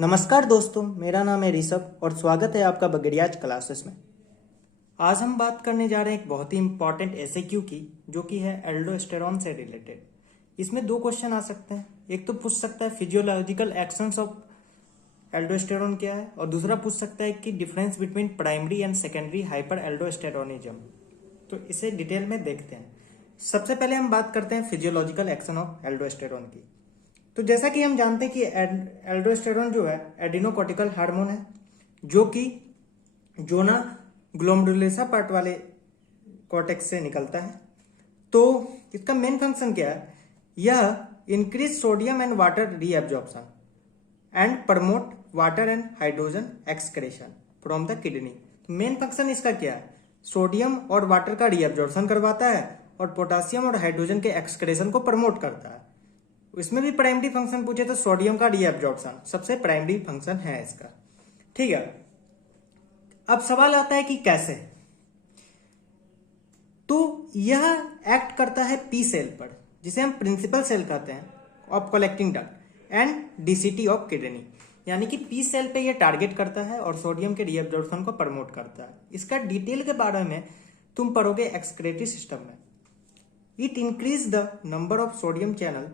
नमस्कार दोस्तों, मेरा नाम है ऋषभ और स्वागत है आपका बगड़ियाज क्लासेस में। आज हम बात करने जा रहे हैं एक बहुत ही इंपॉर्टेंट एसएक्यू की, जो कि है एल्डोस्टेरॉन से रिलेटेड। इसमें दो क्वेश्चन आ सकते हैं। एक तो पूछ सकता है फिजियोलॉजिकल एक्शंस ऑफ एल्डोस्टेरॉन क्या है, और दूसरा पूछ सकता है कि difference between primary and secondary hyper aldosteronism. तो इसे डिटेल में देखते हैं। सबसे पहले हम बात करते हैं फिजियोलॉजिकल एक्शन ऑफ एल्डोस्टेरॉन की। तो जैसा कि हम जानते हैं कि एल्डोस्टेरॉन जो है एडिनोकोर्टिकल हार्मोन है, जो कि जोना ग्लोमेरुलसा पार्ट वाले कॉर्टेक्स से निकलता है। तो इसका मेन फंक्शन क्या है? यह increase sodium and water reabsorption and promote water and hydrogen excretion from the kidney. Main function इसका क्या है? सोडियम और वाटर का रीएब्जॉर्प्शन करवाता है और पोटासियम और हाइड्रोजन के एक्सक्रेशन को प्रमोट करता है। इसमें भी प्राइमरी फंक्शन पूछे तो सोडियम का रीएब्जॉर्प्शन सबसे प्राइमरी फंक्शन है इसका। ठीक है, अब सवाल आता है कि कैसे। तो यह एक्ट करता है पी सेल पर, जिसे हम प्रिंसिपल सेल कहते हैं of collecting duct and DCT of kidney. यानी कि पी सेल पे यह टारगेट करता है और सोडियम के रीएब्जॉर्प्शन को प्रमोट करता है। इसका डिटेल के बारे में तुम पढ़ोगे एक्सक्रेटरी सिस्टम में। It increase the number of sodium channel,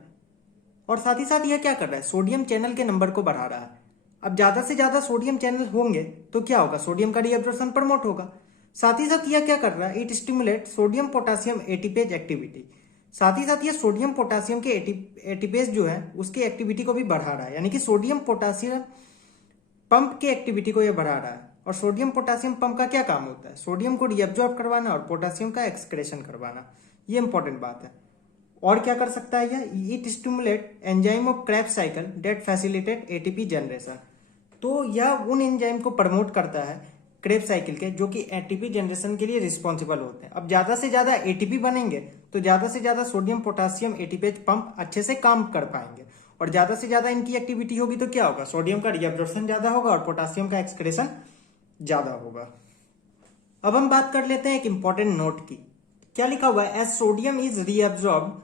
और साथ ही साथ यह क्या कर रहा है? सोडियम चैनल के नंबर को बढ़ा रहा है। अब ज्यादा से ज्यादा सोडियम चैनल होंगे तो क्या होगा? सोडियम का रीएब्जॉर्प्शन प्रमोट होगा। साथ ही साथ यह क्या कर रहा है? It stimulate sodium potassium ATPase activity. साथ ही साथ यह सोडियम पोटासियम के एटीपेज जो है उसकी एक्टिविटी को भी बढ़ा रहा है। यानी कि सोडियम पोटासियम पंप की एक्टिविटी को यह बढ़ा रहा है। और सोडियम पोटासियम पंप का क्या काम होता है? सोडियम को रीअब्जॉर्ब करवाना और पोटासियम का एक्सक्रेशन करवाना। ये इंपॉर्टेंट बात है। और क्या कर सकता है यह? It stimulate enzyme of Krebs cycle that facilitate ATP generation. तो यह उन एंजाइम को प्रमोट करता है क्रेब्स साइकिल के, जो कि एटीपी जनरेशन के लिए रिस्पॉन्सिबल होते हैं। अब ज्यादा से ज्यादा एटीपी बनेंगे तो ज्यादा से ज्यादा सोडियम पोटासियम एटीपेज पंप अच्छे से काम कर पाएंगे, और ज्यादा से ज्यादा इनकी एक्टिविटी होगी तो क्या होगा? सोडियम का रीअब्जॉर्प्शन ज्यादा होगा और पोटासियम का एक्सक्रेशन ज्यादा होगा। अब हम बात कर लेते हैं एक इंपॉर्टेंट नोट की। क्या लिखा हुआ है? As sodium is reabsorb,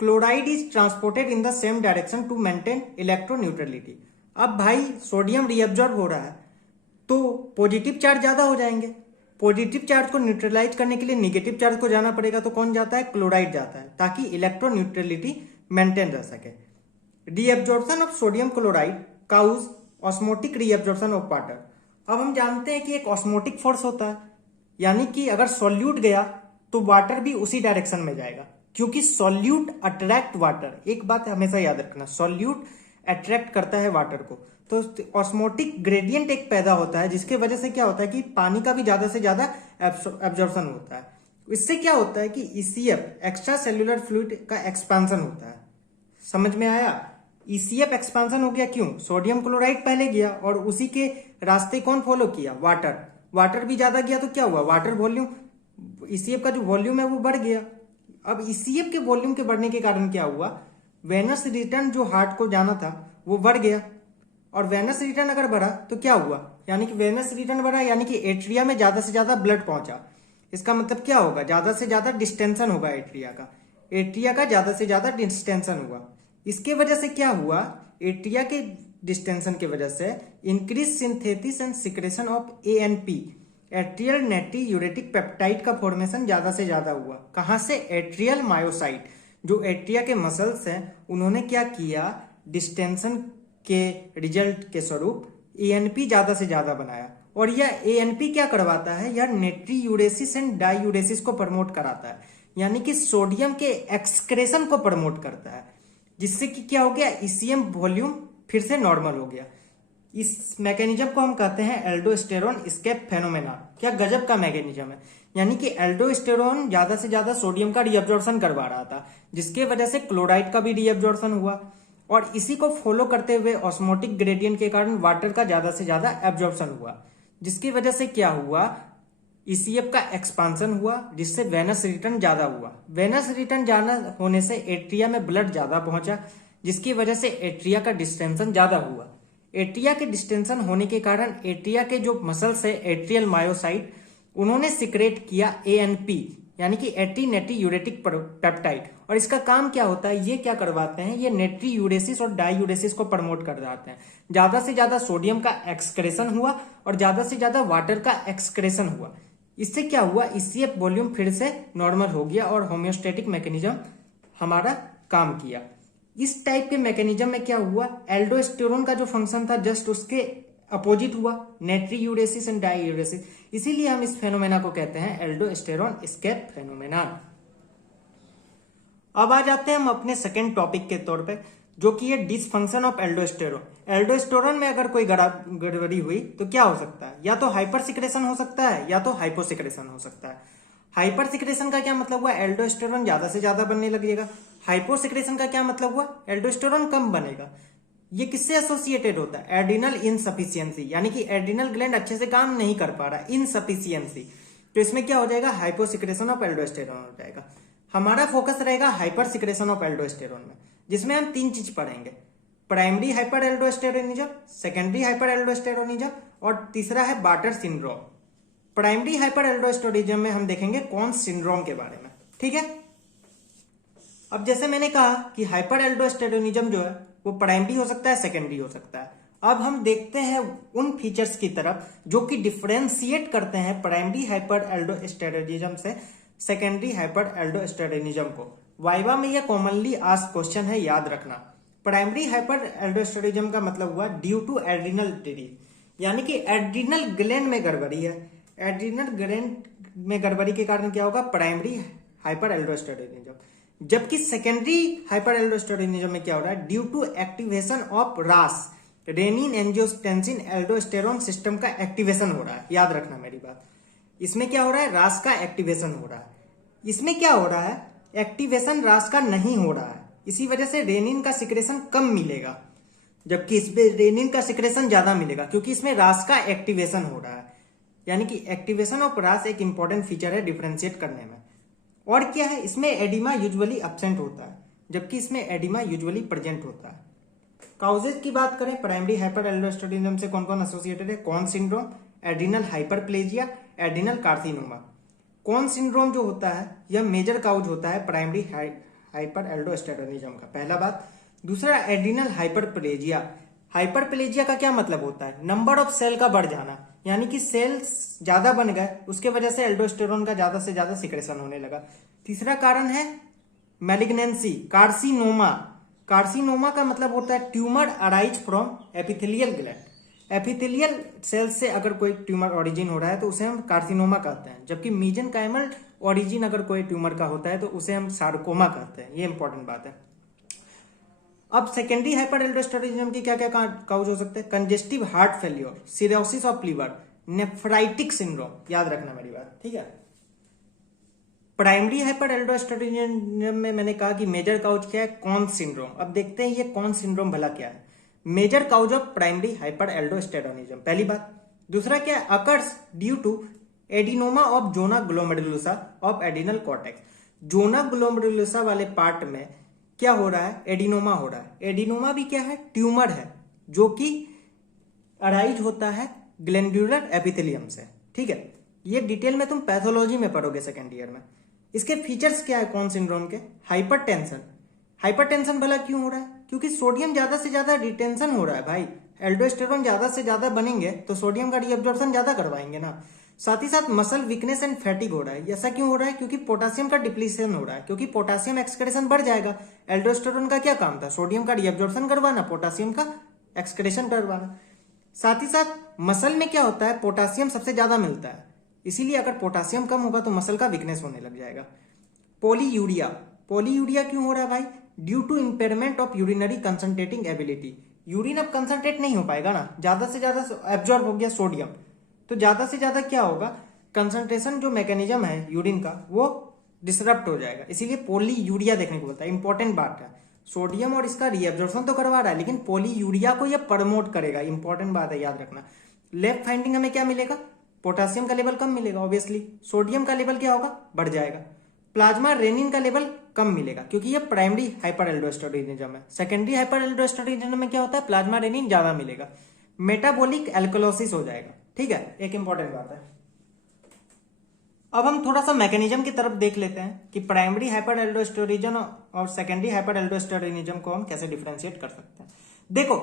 chloride is transported in the same direction to maintain electroneutrality. अब भाई सोडियम रीअब्जॉर्ब हो रहा है तो पॉजिटिव चार्ज ज्यादा हो जाएंगे। पॉजिटिव चार्ज को न्यूट्रलाइज करने के लिए निगेटिव चार्ज को जाना पड़ेगा। तो कौन जाता है? क्लोराइड जाता है, ताकि इलेक्ट्रोन्यूट्रलिटी मेंटेन रह सके। Reabsorption of sodium chloride cause osmotic reabsorption of water. अब हम जानते हैं कि एक ऑस्मोटिक फोर्स होता है, यानी कि अगर सॉल्यूट गया तो वाटर भी उसी डायरेक्शन में जाएगा, क्योंकि सॉल्यूट अट्रैक्ट वाटर। एक बात हमेशा याद रखना, सॉल्यूट अट्रैक्ट करता है वाटर को। तो ऑस्मोटिक ग्रेडियंट एक पैदा होता है, जिसके वजह से क्या होता है कि पानी का भी ज्यादा से ज्यादा एब्जॉर्प्शन होता है। इससे क्या होता है कि ईसीएफ एक्स्ट्रा सेल्यूलर फ्लूइड का एक्सपेंशन होता है। समझ में आया? ईसीएफ एक्सपेंशन हो गया क्यों? सोडियम क्लोराइड पहले गया और उसी के रास्ते कौन फॉलो किया? वाटर। वाटर भी ज्यादा गया तो क्या हुआ? वाटर वॉल्यूम, ईसीएफ का जो वॉल्यूम है वो बढ़ गया। अब ईसीएफ के वॉल्यूम के बढ़ने के कारण क्या हुआ? वेनस रिटर्न जो हार्ट को जाना था वो बढ़ गया, और वेनस रिटर्न अगर बढ़ा तो क्या हुआ? यानी कि वेनस रिटर्न बढ़ा, यानी कि एट्रिया में ज्यादा से ज्यादा ब्लड पहुंचा। इसका मतलब क्या होगा? ज्यादा से ज्यादा डिस्टेंशन होगा एट्रिया का। एट्रिया का ज्यादा से ज्यादा डिस्टेंशन हुआ। इसके वजह से क्या हुआ? एट्रिया के डिस्टेंशन की वजह से increase synthesis and secretion of ANP, atrial natriuretic peptide का फॉर्मेशन ज्यादा से ज्यादा हुआ। कहां से? Atrial myocyte. जो एट्रिया के मसल्स हैं उन्होंने क्या किया? डिस्टेंशन के रिजल्ट के स्वरूप एएनपी ज्यादा से ज्यादा बनाया, और यह एएनपी क्या करवाता है? यह नेट्री यूरेसिस एंड डायूरेसिस को प्रमोट कराता है, यानी कि सोडियम के एक्सक्रेशन को प्रमोट करता है, जिससे कि क्या हो गया? ईसीएम वॉल्यूम फिर से नॉर्मल हो गया। इस मैकेनिज्म को हम कहते हैं एल्डोस्टेरॉन एस्केप फेनोमेना। क्या गजब का मैकेनिज्म है! यानी कि एल्डोस्टेरॉन ज्यादा से ज्यादा सोडियम का रीअब्जॉर्प्शन करवा रहा था, जिसके वजह से क्लोराइड का भी रीअब्जॉर्प्शन हुआ, और इसी को फॉलो करते हुए ऑस्मोटिक ग्रेडियंट के कारण वाटर का ज्यादा से ज्यादा एब्जॉर्प्शन हुआ, जिसकी वजह से क्या हुआ? ईसीएफ का एक्सपांसन हुआ, जिससे वेनस रिटर्न ज्यादा हुआ। वेनस रिटर्न ज्यादा होने से एट्रिया में ब्लड ज्यादा पहुंचा, जिसकी वजह से एट्रिया का डिस्टेंशन ज्यादा हुआ। एट्रिया के डिस्टेंशन होने के कारण एट्रिया के जो मसल्स है एट्रियल मायोसाइट, उन्होंने सिक्रेट किया एएनपी, यानी कि एट्री नेट्री यूरेटिक पेप्टाइड। और इसका काम क्या होता है, ये क्या करवाते हैं, ये नेट्री यूरेसिस और डाईयूरेसिस को प्रमोट कर जाते हैं। ज्यादा से ज्यादा सोडियम का एक्सक्रेशन हुआ और ज्यादा से ज्यादा वाटर का एक्सक्रेशन हुआ। इससे क्या हुआ, इससे वॉल्यूम फिर से नॉर्मल हो गया और होम्योस्टेटिक मैकेनिज्म हमारा काम किया। इस टाइप के मैकेनिज्म में क्या हुआ, एल्डोस्टेरोन का जो फंक्शन था जस्ट उसके अपोजिट हुआ, नेट्री यूरेसिस एंड डाईयूरेसिस। इसीलिए हम इस फेनोमेना को कहते हैं एल्डोस्टेरोन एस्केप फेनोमेना। अब आ जाते हैं हम अपने सेकेंड टॉपिक के तौर पे, जो कि है डिसफंक्शन ऑफ एल्डोस्टेरोन। एल्डोस्टेरोन में अगर कोई गड़बड़ी हुई तो क्या हो सकता है, या तो हाइपर सिक्रेशन हो सकता है या तो हाइपो सिक्रेशन हो सकता है। हाइपर सिक्रेशन का क्या मतलब हुआ, एल्डोस्टेरोन ज्यादा से ज्यादा बनने लगेगा। हाइपो सिक्रेशन का क्या मतलब हुआ, एल्डोस्टेरोन कम बनेगा। ये किससे एसोसिएटेड होता है, एड्रिनल इनसफिशियंसी, यानी कि एड्रिनल ग्लैंड अच्छे से काम नहीं कर पा रहा, इनसफिशियंसी। तो इसमें क्या हो जाएगा, हाइपो सिक्रेशन ऑफ एल्डोस्टेरोन हो जाएगा। हमारा फोकस रहेगा हाइपर सिक्रेशन ऑफ एल्डोस्टेरोन में, जिसमें हम 3 चीज पढ़ेंगे, primary hyper aldosteronism, secondary hyper aldosteronism और तीसरा है barter syndrome. Primary hyper aldosteronism में हम देखेंगे कौन सिंड्रोम के बारे में, ठीक है। अब जैसे मैंने कहा कि हाइपर एल्डोस्टेरोनिज्म जो है वो प्राइमरी हो सकता है, सेकेंडरी हो सकता है। अब हम देखते हैं उन फीचर्स की तरफ जो कि डिफरेंशिएट करते हैं प्राइमरी हाइपर एल्डोस्टेरोनिज्म से सेकेंडरी हाइपर एल्डोस्टेरोनिज्म को। वाइवा में यह कॉमनली आस्क्ड क्वेश्चन है, याद रखना। प्राइमरी हाइपर एल्डोस्टेरोनिज्म का मतलब हुआ ड्यू टू एड्रिनल डिजीज, यानी कि एड्रिनल ग्लैंड में गड़बड़ी है। एड्रिनल ग्लैंड में गड़बड़ी के कारण क्या होगा, प्राइमरी हाइपर एल्डोस्टेरोनिज्म। जबकि सेकेंडरी हाइपर एल्डोस्टेरोनिज्म में क्या हो रहा है, due to activation of RAS, renin angiotensin aldosterone system का एक्टिवेशन हो रहा है। याद रखना मेरी बात, इसमें क्या हो रहा है, रास का एक्टिवेशन हो रहा है। इसमें क्या हो रहा है, एक्टिवेशन रास का नहीं हो रहा है, इसी वजह से रेनिन का सिक्रेशन कम मिलेगा, जबकि इसमें रेनिन का सिक्रेशन ज्यादा मिलेगा, क्योंकि इसमें रास का एक्टिवेशन हो रहा है। यानी कि एक्टिवेशन ऑफ रास एक इंपॉर्टेंट फीचर है डिफरेंशिएट करने में। और क्या है, इसमें एडिमा यूजुअली अब्सेंट होता है, जबकि इसमें एडिमा यूजुअली प्रेजेंट होता है। काउजेज की बात करें, प्राइमरी हाइपर एल्डोस्टेरोनिज्म से कौन कौन एसोसिएटेड है, Conn syndrome, adrenal hyperplasia, adrenal carcinoma. Conn syndrome जो होता है यह मेजर काउज होता है प्राइमरी हाइपर एल्डोस्टेरोनिज्म का, पहला बात। दूसरा एड्रिनल हाइपरप्लेजिया। हाइपरप्लेजिया का क्या मतलब होता है, नंबर ऑफ सेल का बढ़ जाना, यानी कि सेल्स ज्यादा बन गए, उसके वजह से एल्डोस्टेरोन का ज्यादा से ज्यादा सिक्रेशन होने लगा। तीसरा कारण है मैलिग्नेंसी, कार्सिनोमा। कार्सिनोमा का मतलब होता है tumour arise from epithelial gland. Epithelial cells से अगर कोई ट्यूमर ओरिजिन हो रहा है तो उसे हम कार्सिनोमा कहते हैं, जबकि मीजेनकाइमल ओरिजिन अगर कोई ट्यूमर का होता है तो उसे हम सार्कोमा कहते हैं। ये इंपॉर्टेंट बात है। अब सेकेंडरी हाइपर एल्डोस्टेरोनिज्म की क्या क्या काउज हो सकते हैं, congestive heart failure, cirrhosis of liver, nephritic syndrome. याद रखना मेरी बात, ठीक है। प्राइमरी हाइपर एल्डोस्टेरोनिज्म में मैंने कहा कि मेजर काउज क्या है, कॉन सिंड्रोम। अब देखते हैं ये कॉन सिंड्रोम भला क्या है। Major cause of primary hyper aldosteronism, पहली बात। दूसरा क्या है, occurs due to adenoma of zona glomerulosa of adrenal cortex. Zona glomerulosa वाले पार्ट में क्या हो रहा है, एडिनोमा हो रहा है। एडिनोमा भी क्या है, ट्यूमर है, जो कि अराइज होता है ग्लैंड्यूलर एपिथेलियम से, ठीक है। ये डिटेल में तुम पैथोलॉजी में पढ़ोगे सेकेंड ईयर में। इसके फीचर्स क्या है कॉन सिंड्रोम के, हाइपरटेंशन। हाइपरटेंशन भला क्यों हो रहा है, क्योंकि सोडियम ज्यादा से ज्यादा रिटेंशन हो रहा है भाई। एल्डोस्टेरोन ज्यादा से ज्यादा बनेंगे तो सोडियम का रीअब्जॉर्प्शन ज्यादा करवाएंगे ना। साथ ही साथ मसल वीकनेस एंड फैटिक हो रहा है। ऐसा क्यों हो रहा है, क्योंकि पोटासियम का डिप्लीशन हो रहा है, क्योंकि पोटासियम एक्सक्रेशन बढ़ जाएगा। एल्डोस्टेरोन का क्या काम था, सोडियम का रीअब्जॉर्प्शन करवाना, पोटासियम का एक्सक्रेशन करवाना। साथ ही साथ मसल में क्या होता है, पोटासियम सबसे ज्यादा मिलता है, इसीलिए अगर पोटासियम कम होगा तो मसल का वीकनेस होने लग जाएगा। पॉलीयूरिया। पॉलीयूरिया क्यों हो रहा है भाई, due to impairment of urinary concentrating ability. Urine अब कंसंट्रेट नहीं हो पाएगा ना, ज्यादा से ज्यादा एब्जॉर्ब हो गया सोडियम, तो ज्यादा से ज्यादा क्या होगा, कंसंट्रेशन जो मैकेनिज्म है यूरिन का वो डिसरप्ट हो जाएगा, इसीलिए पॉलीयूरिया देखने को मिलता है। इंपॉर्टेंट बात है, सोडियम और इसका रीअब्जॉर्प्शन तो करवा रहा है, लेकिन पॉलीयूरिया को यह प्रमोट करेगा। इंपॉर्टेंट बात है, याद रखना। लेफ्ट फाइंडिंग हमें क्या मिलेगा, पोटासियम का लेवल कम मिलेगा, ऑब्वियसली सोडियम का लेवल क्या होगा, बढ़ जाएगा। प्लाज्मा रेनिन का लेवल कम मिलेगा, क्योंकि ये प्राइमरी हाइपर एल्डोस्टेरोनिज्म है। सेकेंडरी हाइपर एल्डोस्टेरोनिज्म में क्या होता है, प्लाज्मा रेनिन ज्यादा मिलेगा, मेटाबॉलिक एल्कलोसिस हो जाएगा, ठीक है। एक इंपॉर्टेंट बात है। अब हम थोड़ा सा मैकेनिज्म की तरफ देख लेते हैं कि प्राइमरी हाइपर एल्डोस्टेरोनिज्म और सेकेंडरी हाइपर एल्डोस्टेरोनिज्म को हम कैसे डिफरेंशिएट कर सकते हैं। देखो,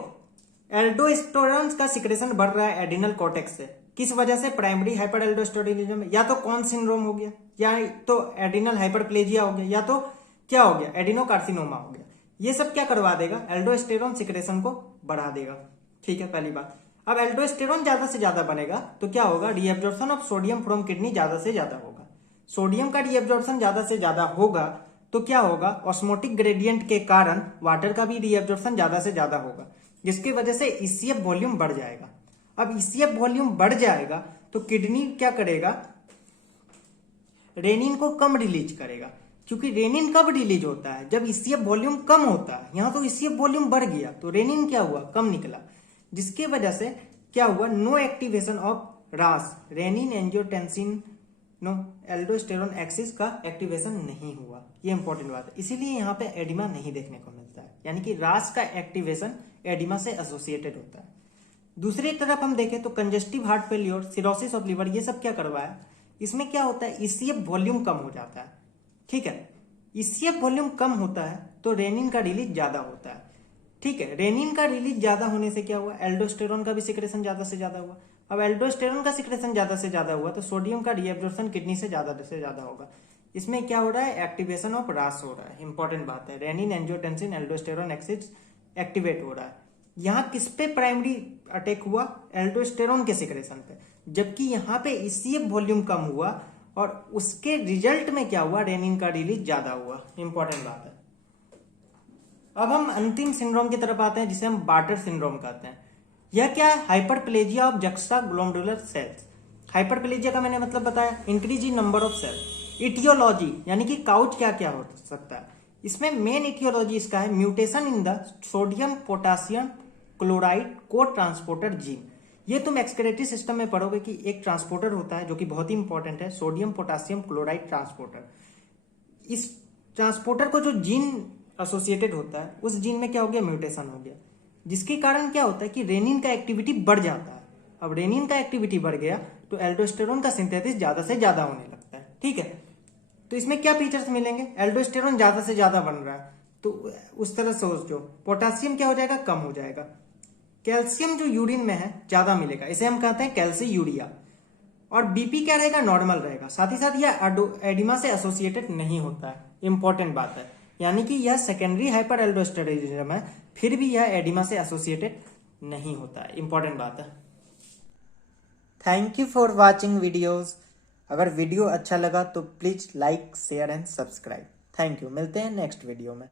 एल्डोस्टेरोन का सिक्रेशन बढ़ रहा है एडिनल कॉर्टेक्स से, किस वजह से? Primary hyper aldosteronism. या तो कौन सिंड्रोम हो गया, या तो एडिनल हाइपरप्लेजिया हो गया, या तो क्या हो गया, एडिनोकार्सिनोमा हो गया। ये सब क्या करवा देगा? एल्डोस्टेरोन सिक्रेशन को बढ़ा देगा। ठीक है, पहली बात। अब एल्डोस्टेरोन ज्यादा से ज्यादा बनेगा तो क्या होगा? Reabsorption of sodium from kidney ज्यादा से ज्यादा होगा। सोडियम का रीएब्जॉर्प्शन ज्यादा से ज्यादा होगा तो क्या होगा? ऑस्मोटिक ग्रेडियंट के कारण वाटर का भी रीएब्जॉर्प्शन ज्यादा से ज्यादा होगा, जिसकी वजह से ईसीएफ वॉल्यूम बढ़ जाएगा। अब ईसीएफ वॉल्यूम बढ़ जाएगा तो किडनी क्या करेगा? रेनिन को कम रिलीज करेगा, क्योंकि रेनिन कब रिलीज होता है? जब ईसीएफ वॉल्यूम कम होता है। यहां तो ईसीएफ वॉल्यूम बढ़ गया तो रेनिन क्या हुआ? कम निकला, जिसकी वजह से क्या हुआ? No activation of RAS, renin angiotensin no aldosterone axis का एक्टिवेशन नहीं हुआ। ये इंपॉर्टेंट बात है, इसीलिए यहाँ पे एडिमा नहीं देखने को मिलता है, यानी कि रास का एक्टिवेशन एडिमा से एसोसिएटेड होता है। दूसरी तरफ हम देखें तो congestive heart failure, cirrhosis of liver, ये सब क्या करवाया? इसमें क्या होता है? ईसीएफ वॉल्यूम कम हो जाता है। ठीक है, ईसीएफ वॉल्यूम कम होता है तो रेनिन का रिलीज ज्यादा होता है। ठीक है, रेनिन का रिलीज ज्यादा होने से क्या हुआ? एल्डोस्टेरोन का भी सिक्रेशन ज्यादा से ज्यादा हुआ। अब एल्डोस्टेरोन का सिक्रेशन ज्यादा से ज्यादा हुआ तो सोडियम का रीएब्जॉर्प्शन किडनी से ज्यादा होगा। इसमें क्या हो रहा है? एक्टिवेशन ऑफ रास हो रहा है। इंपॉर्टेंट बात है, renin angiotensin aldosterone axis activate हो रहा है। यहाँ किस पे प्राइमरी अटैक हुआ? एल्डोस्टेरोन के सिक्रेशन पे, जबकि यहाँ पे ईसीएफ वॉल्यूम कम हुआ और उसके रिजल्ट में क्या हुआ? रेनिन का रिलीज ज्यादा हुआ। इंपॉर्टेंट बात है। अब हम अंतिम सिंड्रोम की तरफ आते हैं, जिसे हम बार्टर सिंड्रोम कहते हैं। यह क्या है? Hyperplasia of juxta glomerular cells. Hyperplasia का मैंने मतलब बताया, increase in number of cell. Aetiology यानी कि काउच क्या क्या हो सकता है? इसमें मेन इटियोलॉजी इसका है mutation in the sodium potassium chloride को ट्रांसपोर्टर जीन। ये तुम एक्सक्रेटरी सिस्टम में पढ़ोगे कि एक ट्रांसपोर्टर होता है जो कि बहुत ही इंपॉर्टेंट है, सोडियम पोटासियम क्लोराइड ट्रांसपोर्टर। इस ट्रांसपोर्टर को जो जीन एसोसिएटेड होता है, उस जीन में क्या हो गया? म्यूटेशन हो गया, जिसके कारण क्या होता है कि रेनिन का एक्टिविटी बढ़ जाता है। अब रेनिन का एक्टिविटी बढ़ गया तो एल्डोस्टेरोन का सिंथेसिस ज्यादा से ज्यादा होने लगता है। ठीक है, तो इसमें क्या फीचर्स मिलेंगे? एल्डोस्टेरोन ज्यादा से ज्यादा बन रहा है तो उस तरह सोचो, पोटासियम क्या हो जाएगा? कम हो जाएगा। कैल्शियम जो यूरिन में है ज्यादा मिलेगा, इसे हम कहते हैं कैल्सी यूरिया। और बीपी क्या रहेगा? नॉर्मल रहेगा। साथ ही साथ यह एडिमा से एसोसिएटेड नहीं होता है। इंपॉर्टेंट बात है, यानी कि यह सेकेंडरी हाइपर एल्डोस्टेरोनिज्म है, फिर भी यह एडिमा से एसोसिएटेड नहीं होता है। इंपॉर्टेंट बात है। Thank you for watching videos. अगर वीडियो अच्छा लगा तो please like, share and subscribe. Thank you. मिलते हैं नेक्स्ट वीडियो में।